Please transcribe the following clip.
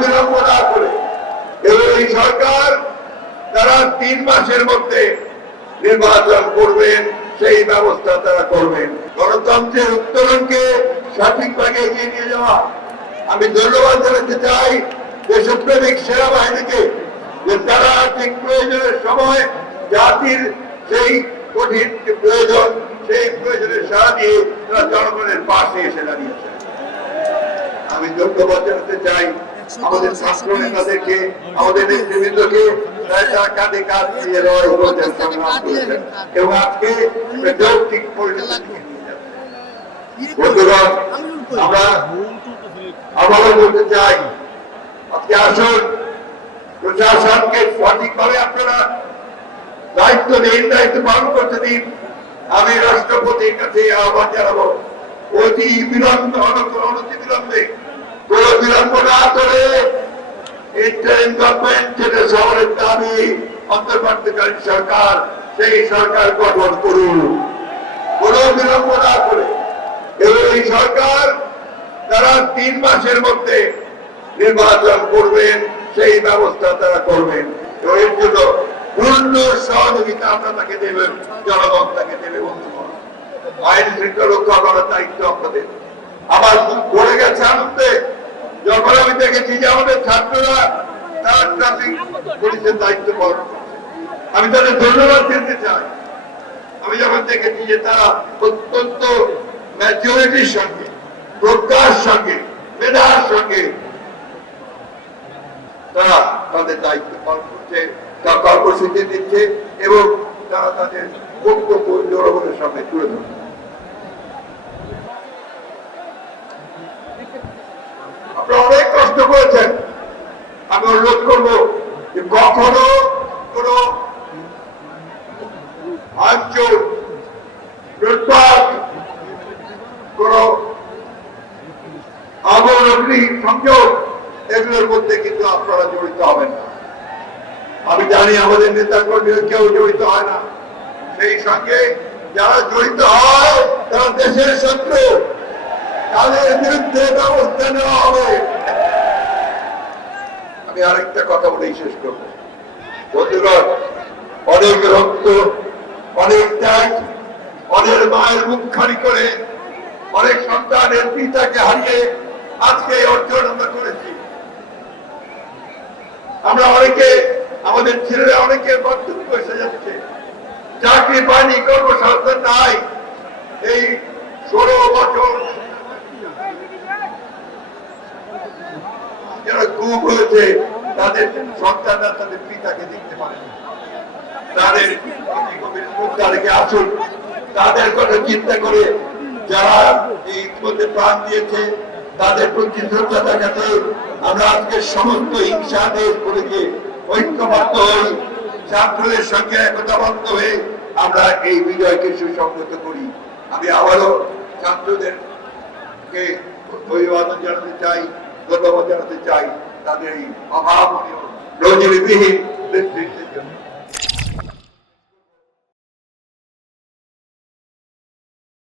বিলম্ব না করে এবং এই সরকার তারা 3 মাসের মধ্যে নির্বাচন করবেন, সেই ব্যবস্থা তারা করবেন। গণতন্ত্রের উত্তরণকে সঠিকভাবে এগিয়ে নিয়ে যাওয়া। আমি ধন্যবাদ জানাতে চাই দেশপ্রেমিক সেনাবাহিনীকে যে তারা ঠিক প্রয়োজনের সময় জাতির সেই কঠিন প্রয়োজন, সেই প্রয়োজনের সাড়া দিয়ে তারা জনগণের পাশে এসে দাঁড়িয়েছে। আমি ধন্যবাদ জানাতে চাই আমাদের ছাত্র নেতাদেরকে, আমাদের নেতৃবৃন্দকে, তারা কাঁধে কাঁধ দিয়ে লড়াই করেছেন, সংগ্রাম করেছেন এবং আজকে যৌক্তিক পরিণতি নিয়ে যাচ্ছে। বন্ধুগণ, আমরা আবারও বলতে চাই আজকে আসুন প্রশাসনকে সঠিকভাবে আপনারা দায়িত্ব দিন, দায়িত্ব পালন করতে দিন। আমি রাষ্ট্রপতির কাছে আহ্বান জানাবো অতি বিলম্বে, অনতি বিলম্বে, কোন বিলম্ব না করে ইন্টারিম গভর্নমেন্ট যেটা শহরের দাবি অন্তর্বর্তীকালীন সরকার, সেই সরকার গঠন করুন কোন বিলম্ব না করে। এবং এই সরকার তারা 3 মাসের মধ্যে নির্বাচন করবেন, সেই ব্যবস্থা তারা করবেন এবং এর জন্য পূর্ণ সহযোগিতা আমরা তাকে দেবেন, জনগণ তাকে দেবে। বন্ধুগণ, আইন শৃঙ্খলা রক্ষা করার দায়িত্ব আপনাদের। আমার পড়ে গেছে আনন্দে যখন আমি দেখেছি যে আমাদের ছাত্ররা তারা ট্রাফিক পুলিশের দায়িত্ব পালন করছে। আমি তাদের ধন্যবাদ দিতে চাই। আমি যখন দেখেছি যে তারা অত্যন্ত ম্যাচুরিটির সঙ্গে, প্রজ্ঞার সঙ্গে, মেধার সঙ্গে তারা তাদের দায়িত্ব পালন করছে, তারা কর্মসূচি দিচ্ছে এবং তারা তাদের বক্তব্য জনগণের সামনে তুলে ধরছে। আপনারা অনেক কষ্ট করেছেন। আমি অনুরোধ করবো যে কখনো কোন ভাঙচুর, লুটপাট, কোন অগ্নি সংযোগ, এগুলোর মধ্যে কিন্তু আপনারা জড়িত হবেন না। আমি জানি আমাদের নেতা কর্মীরা কেউ জড়িত হয় না, সেই সঙ্গে যারা জড়িত হয় তারা দেশের শত্রু, তাদের বিরুদ্ধে ব্যবস্থা নেওয়া হবে। আমি আরেকটা কথা বলেই শেষ করবো। বন্ধুগণ, অনেক রক্ত, অনেক ত্যাগ, অনেক মায়ের মুখ খালি করে, অনেক সন্তানের পিতাকে হারিয়ে আজকে অর্জন আমরা করেছি। আমরা অনেকে, আমাদের ছেলেরা অনেকে বার্ধক্য এসে যাচ্ছে, চাকরি পায়নি, কর্মসংস্থান নাই। এই 16 বছর যারা গুম হয়েছে তাদের সন্তানরা তাদের পিতাকে দেখতে পারে, তাদের তাদেরকে আসুন, তাদের কথা চিন্তা করে যারা এই মধ্যে প্রাণ দিয়েছে তাদের প্রতি শ্রদ্ধা দেখাতে আমরা আজকে সমস্ত হিংসা দেশ করে গিয়ে ঐক্যবদ্ধ হই, ছাত্রদের সঙ্গে একতাবদ্ধ হয়ে আমরা এই বিজয়কে সুসংহত করি। আমি আবারও ছাত্রদেরকে অভিবাদন জানাতে চাই, ধন্যবাদ জানাতে চাই তাদের এই অভাবনীয় নজিরবিহীন নেতৃত্বের জন্য।